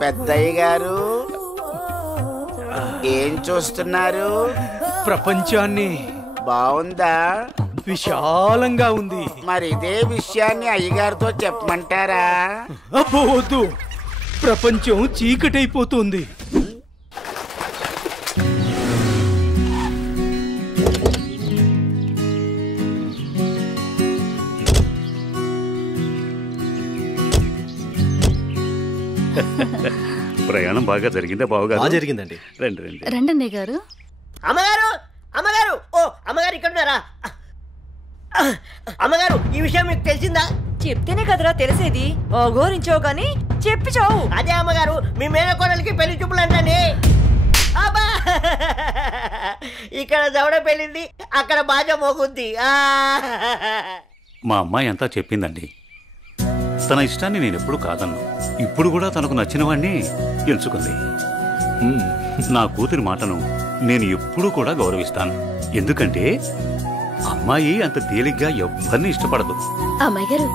పెద్దయ్య గారు ఏం చూస్తున్నారు? ప్రపంచాన్ని. బాగుందా? విశాలంగా ఉంది. మరి ఇదే విషయాన్ని అయ్యగారితో చెప్పమంటారా? అబ్బోవద్దు, ప్రపంచం చీకటైపోతుంది. ప్రయాణం బాగా జరిగిందా బావగారు? జరిగిందండి. రండి రండి. రండి గారు. అమ్మగారు అమ్మగారు ఓ అమ్మగారు ఇక్కడ ఉన్నారా? అమ్మగారు ఈ విషయం మీకు తెలిసిందా? చెప్తేనే కదరా తెలిసేది. అఘోరించావు కానీ చెప్పి చావు. అదే అమ్మగారు, మీ మేనకోడలికి పెళ్లి చూపులు అంటండి. ఇక్కడ దవడ పెళ్ళింది, అక్కడ బాజ మోగుద్ది. మా అమ్మాయి అంతా చెప్పిందండి. తన ఇష్టాన్ని నేను ఎప్పుడు కాదన్నా. ఇప్పుడు కూడా తనకు నచ్చిన వాడిని ఎంచుకుంది. నా కూతురి మాటను నేను ఎప్పుడూ కూడా గౌరవిస్తాను. ఎందుకంటే అమ్మాయి అంత తేలిగ్గా ఎవ్వరిని ఇష్టపడదు. అమ్మాయి గారు,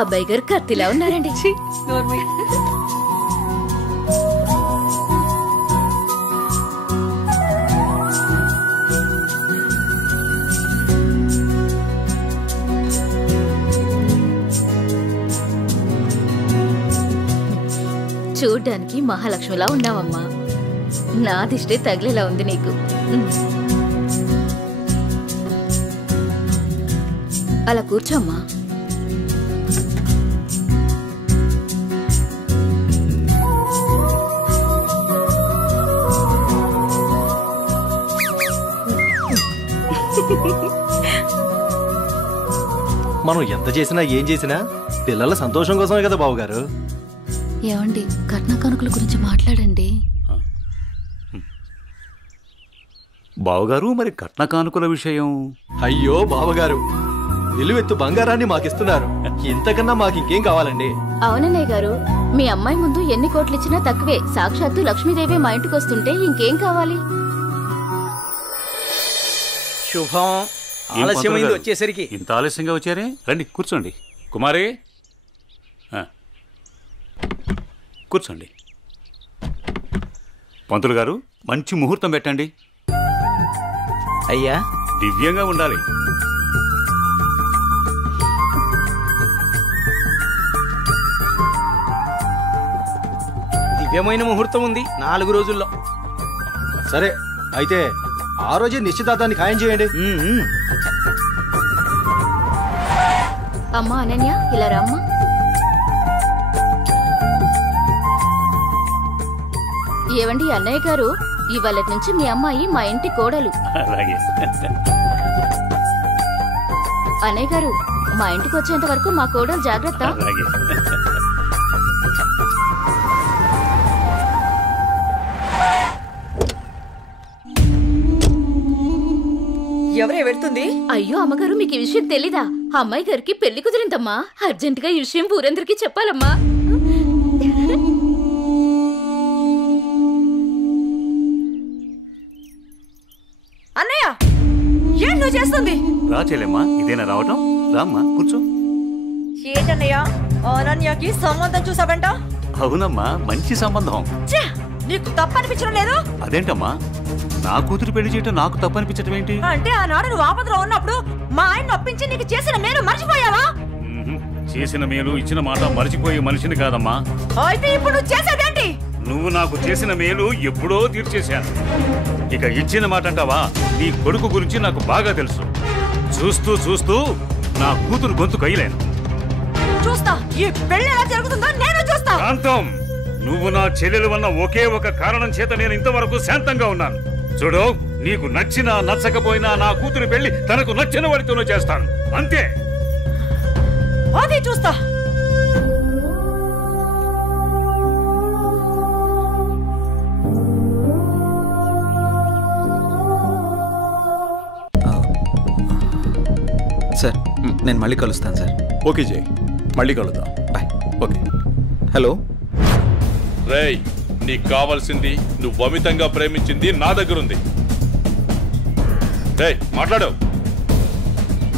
అబ్బాయి గారు కత్తిలా ఉన్నారండి. చూడ్డానికి మహాలక్ష్మిలా ఉన్నావమ్మా. నా దిష్టే తగిలేలా ఉంది నీకు. అలా కూర్చోమ్మా. మనం ఎంత చేసినా ఏం చేసినా పిల్లల సంతోషం కోసమే కదా బావగారు. ఏమండి, కట్న కానుకల గురించి మాట్లాడండి. బావగారు, మరి కట్న కానుకల విషయం? అయ్యో బావగారు, నిలువెత్తు బంగారాన్ని మాకిస్తున్నారు. ఇంతకన్నా మాకింకేం కావాలండి? అవునన్నయ్య గారు, మీ అమ్మాయి ముందు ఎన్ని కోట్లిచ్చినా తక్కువే. సాక్షాత్తు లక్ష్మీదేవి మా ఇంటికి వస్తుంటే ఇంకేం కావాలి? శుభం. ఆలస్యమైంది వచ్చేసరికి. ఇంత ఆలస్యంగా వచ్చారే? రండి కూర్చోండి. కుమారి కూర్చోండి. పంతులు గారు, మంచి ముహూర్తం పెట్టండి. అయ్యా, దివ్యంగా ఉండాలి. దివ్యమైన ముహూర్తం ఉంది 4 రోజుల్లో. సరే అయితే ఆ రోజే నిశ్చితార్థాన్ని ఖాయం చేయండి. అమ్మా అనన్య, ఇలా రామ్మా. ఏవండి అన్నయ్య గారు, ఇవాళ నుంచి మీ అమ్మాయి మా ఇంటి కోడలు. అలాగే. అన్నయ్య గారు, మా ఇంటికి వచ్చేంత వరకు మా కోడలు జాగ్రత్త. అలాగే. ఎవరే వెళ్తుంది? అయ్యో అమ్మగారు, మీకు ఈ విషయం తెలీదా? అమ్మాయి గారికి పెళ్లి కుదిరిందమ్మా. అర్జెంటుగా ఈ విషయం ఊరందరికీ చెప్పాలమ్మా. అన్నయ్య, ఏం నువ్వు చేస్తుంది? రా చెల్లెమ్మా, ఇదేనా రావటం? రామ్మా కూర్చో. ఏంటన్నయ్య, అనన్యకి సంబంధం చూసావంట? అవునమ్మా, మంచి సంబంధం. నీకు తప్పనిపించడం లేదు? అదేంటమ్మా, నా కూతురు పెళ్లి చేయటం నాకు తప్పనిపించటం ఏంటి? అంటే ఆనాడు నువ్వు ఆపదలో ఉన్నప్పుడు మా ఆయన ఒప్పించి నీకు చేసిన మేలు మర్చిపోయావా? చేసిన మేలు ఇచ్చిన మాట మర్చిపోయే మనిషిని కాదమ్మా. అయితే ఇప్పుడు నువ్వు చేసేదేంటి? నువ్వు నాకు చేసిన మేలు ఎప్పుడో తీర్చేశాను. ఇక ఇచ్చిన మాట అంటావా? నీ కొడుకు గురించి నాకు బాగా తెలుసు. చూస్తూ చూస్తూ నా కూతురు గొంతు కయ్యలేను. చూస్తా, ఈ పెళ్లి ఎలా జరుగుతుందో నేను చూస్తా. శాంతం, నువ్వు నా చెల్లెలు వన్న ఒకే ఒక కారణం చేత నేను ఇంతవరకు శాంతంగా ఉన్నాను. చూడు, నీకు నచ్చినా నచ్చకపోయినా నా కూతురు పెళ్లి తనకు నచ్చిన వాడితోనే చేస్తాను, అంతే. అది చూస్తా. సార్, నేను మళ్ళీ కలుస్తాను సార్. ఓకే జై, మళ్ళీ కలుద్దాం. బాయ్. ఓకే. హలో, రేయ్, నీకు కావాల్సింది నువ్వు అమితంగా ప్రేమించింది నా దగ్గరుంది. రేయ్, మాట్లాడు.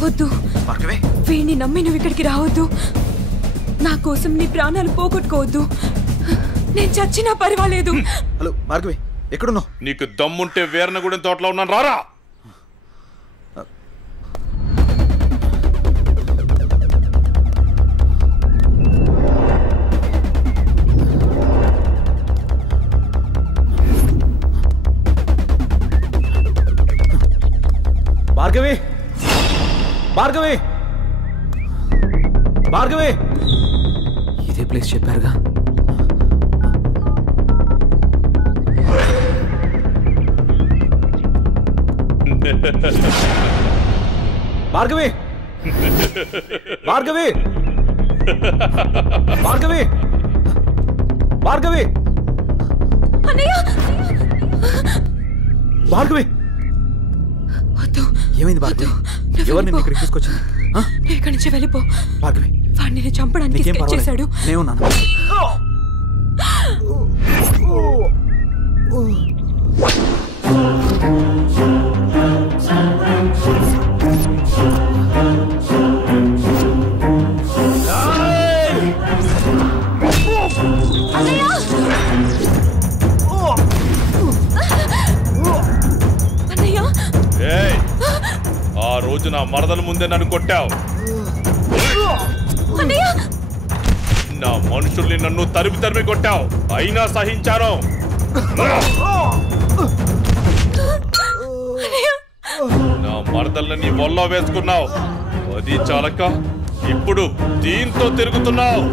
వద్దు, వీణ్ణి నమ్మి నువ్వు ఇక్కడికి రావద్దు. నా కోసం నీ ప్రాణాలు పోగొట్టుకోవద్దు. నేను చచ్చినా పర్వాలేదు. హలో భార్గవి, ఎక్కడున్నావు? నీకు దమ్ముంటే వీరనగూడెం తోటలో ఉన్నాను, రారా. భార్గవి, భార్గవి, భార్గవి. ఇదే ప్లేస్ చెప్పారుగా. భార్గవి, భార్గవి, భార్గవి, భార్గవి, భార్గవి. ఏమైంది భార్గవి? ఎవరు నిన్ను ఇక్కడికి తీసుకొచ్చింది? ఇక్కడి నుంచి వెళ్ళిపో భార్గవి. వాడిని నేను చంపడానికి స్కెచ్ చేశాడు. నేనున్నాను. ఆ రోజు నా మరదల ముందే నన్ను కొట్టావు. నా మనుషుల్ని నన్ను తరిమి తరిమి కొట్టావు, అయినా సహించాను. నా మరదల్ని నీ వల్ల వేసుకున్నావు, అది చాలక ఇప్పుడు దీంతో తిరుగుతున్నావు.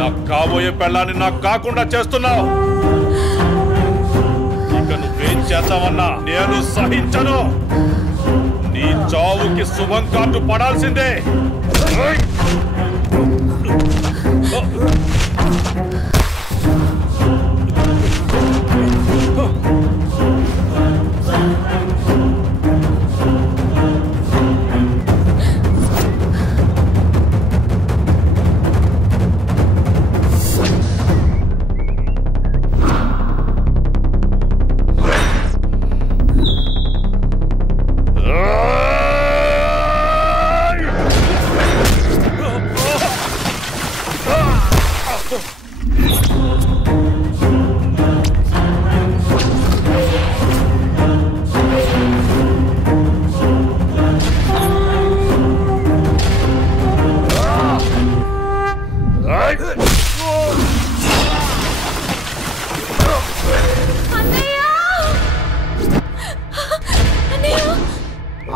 నాకు కాబోయే పెళ్ళాన్ని నాకు కాకుండా చేస్తున్నావు. ఇక నువ్వేం చేస్తావన్నా నేను సహించను. నీ చావుకి శుభం కార్డు పడాల్సిందే.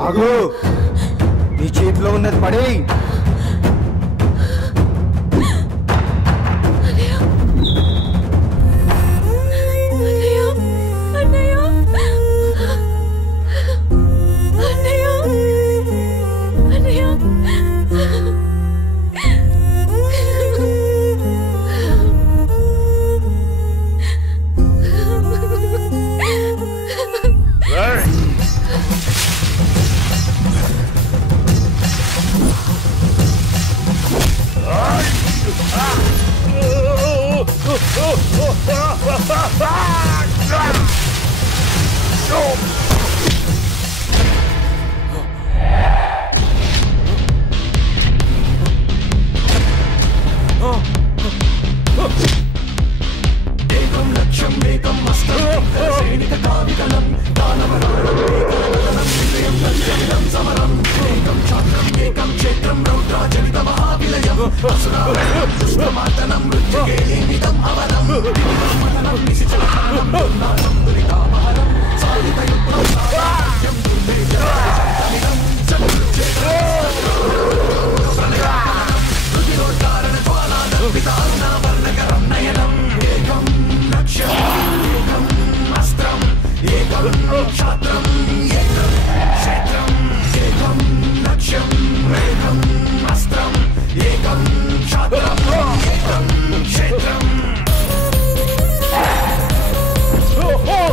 ఆగు, నీ చేతిలో ఉన్నది పడే. Oh!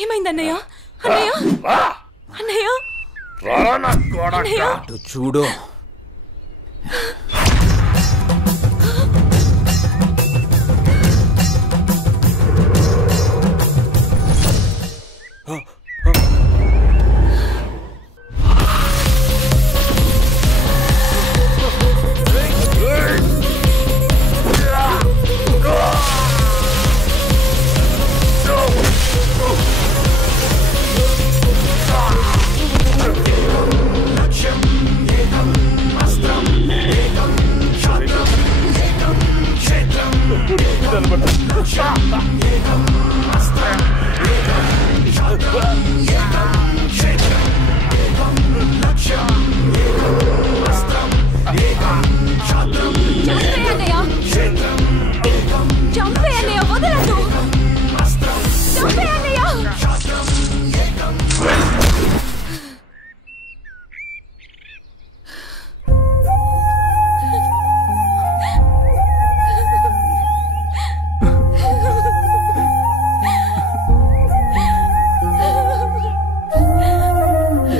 ఏమైందన్నయ్య? అన్నయ్య అన్నయ్య చూడు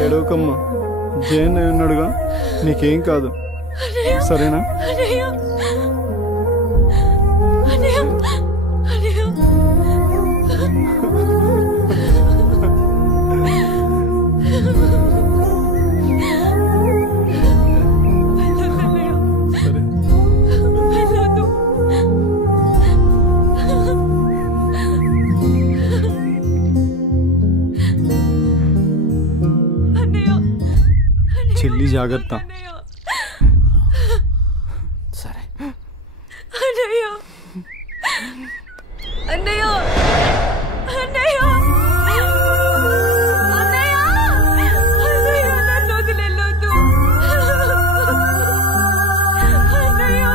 ఏడవకమ్మా, జయన్ ఉన్నాడుగా, నీకేం కాదు, సరేనా? చెల్లి జాగ్రత్త. సరే అన్నయ్య అన్నయ్య అన్నయ్య అన్నయ్య నన్ను వదిలేయొద్దు అన్నయ్య.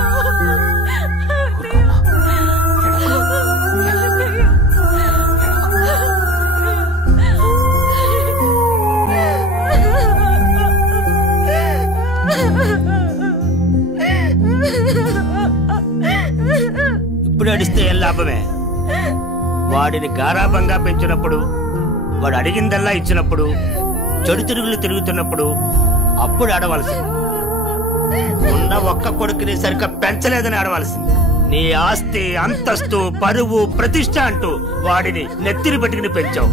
ఇప్పుడు అడిస్తే ఏం లాభమే? వాడిని గారాబంగా పెంచినప్పుడు, వాడు అడిగిందల్లా ఇచ్చినప్పుడు, చెడు తిరుగులు తిరుగుతున్నప్పుడు అప్పుడు ఆడవలసింది. ఉన్న ఒక్క కొడుకుని సరిగ్గా పెంచలేదని ఆడవలసింది. నీ ఆస్తి, అంతస్తు, పరువు, ప్రతిష్ట అంటూ వాడిని నెత్తిని పెట్టుకుని పెంచావు.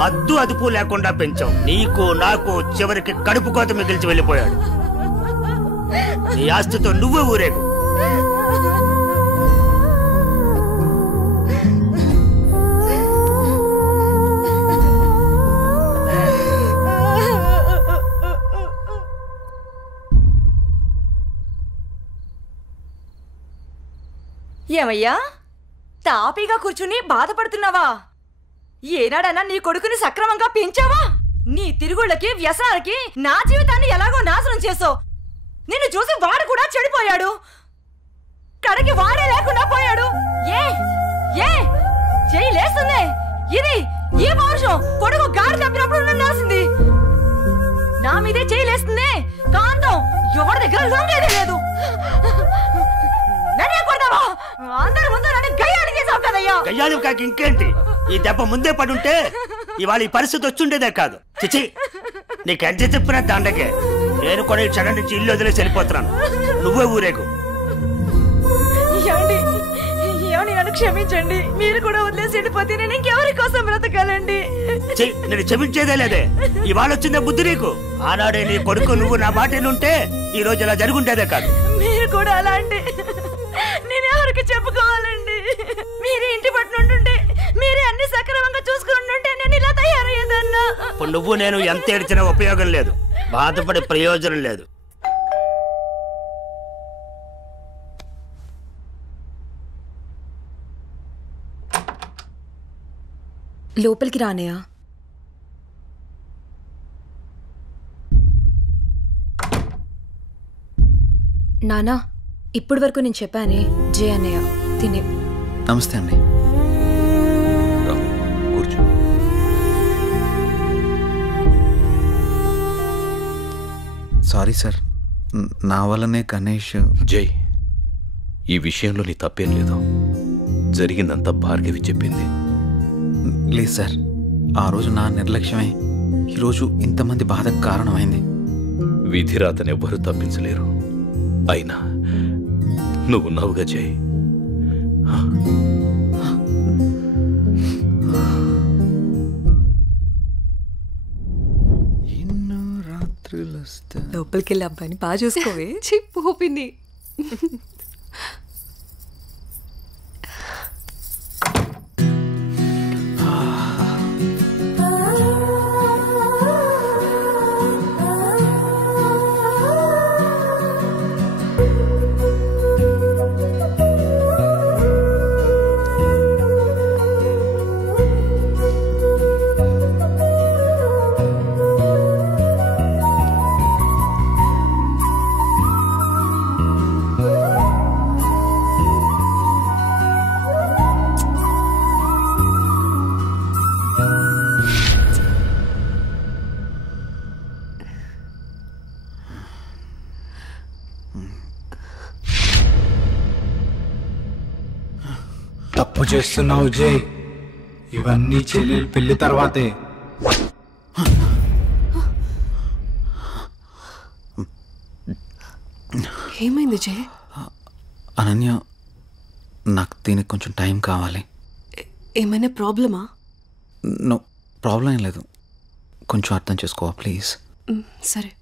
హద్దు అదుపు లేకుండా పెంచావు. నీకు నాకు చివరికి కడుపు కోత మిగిల్చి వెళ్ళిపోయాడు. నీ ఆస్తితో నువ్వే ఊరేగు. ఏమయ్యా, తాపీగా కూర్చుని బాధపడుతున్నావా? ఏనాడన్నా నీ కొడుకుని సక్రమంగా పెంచావా? నీ తిరుగుళ్ళకి, వ్యసనాలకి నా జీవితాన్ని ఎలాగో నాశనం చేసావు. నిన్ను చూసి వాడు కూడా చెడిపోయాడు. కడకి వాడే లేకుండా పోయాడు. ఏ ఏ చెయ్యి లేస్తుంది. ఇది ఈ పౌరుషం కొడుకు గాడి తప్పినప్పుడు ఉండాల్సింది. నా మీదే చేయలేస్తుంది కాంతం. ఎవరి దగ్గర లొంగేదే లేదు. నన్నే కొడతావా? అందరి ముందు నన్ను గయ్యాడి చేసావు కదయ్యా. గయ్యాడి కాక ఇంకేంటి? ఈ దెబ్బ ముందే పడుంటే ఇవాళ ఈ పరిస్థితి వచ్చుండేదే కాదు. చిచి, నీకు ఎంత చెప్పినా దండకే. నేను కూడా ఈ క్షణం నుంచి ఇల్లు వదిలేసి వెళ్ళిపోతున్నాను. నువ్వే ఊరేగు. నన్ను క్షమించండి. మీరు కూడా వదిలేసి వెళ్ళిపోతే నేను ఇంకెవరి కోసం బ్రతకాలండి? నేను క్షమించేదే లేదే. ఇవాళ వచ్చిందే బుద్ధి నీకు. ఆనాడే నీ కొడుకు నువ్వు నా మాటేనుంటే ఈ రోజు ఇలా జరుగుండేదే కాదు. మీరు కూడా అలాంటి నేను ఎవరికి చెప్పుకోవాలండి? మీరే ఇంటి పట్టు ఉంటుంటే, మీరే అన్ని సక్రమంగా చూసుకుని ఉంటే నేను ఇలా తయారయ్యేదన్నా. ఇప్పుడు నువ్వు నేను ఎంత ఏడ్చినా ఉపయోగం లేదు. బాధపడే ప్రయోజనం లేదు. లోపలికి రానయా. నానా, ఇప్పటి వరకు నేను చెప్పానే జే అన్నయ్య తినే. నమస్తే అండి. కూర్చో. సారీ సార్, నా వల్లనే గణేష్. జై, ఈ విషయంలో నీ తప్పేం లేదు. జరిగిందంతా భార్గవి చెప్పింది. లేదు సార్, ఆ రోజు నా నిర్లక్ష్యమే ఈరోజు ఇంతమంది బాధకు కారణమైంది. విధిరాతనెవ్వరూ తప్పించలేరు. అయినా నువ్వున్నావుగా జై. లోపలికి వెళ్ళి అబ్బాయిని బాగా చూసుకోవే. చిప్పుని తప్పు చేస్తున్నావు జై. ఇవన్నీ చెల్లెలు పెళ్లి తర్వాతే. ఏమైంది జై? అనన్య, నాకు దీనికి కొంచెం టైం కావాలి. ఏమైనా ప్రాబ్లమా? నో ప్రాబ్లం ఏం లేదు. కొంచెం అర్థం చేసుకోవా ప్లీజ్? సరే.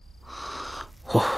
ఓహ్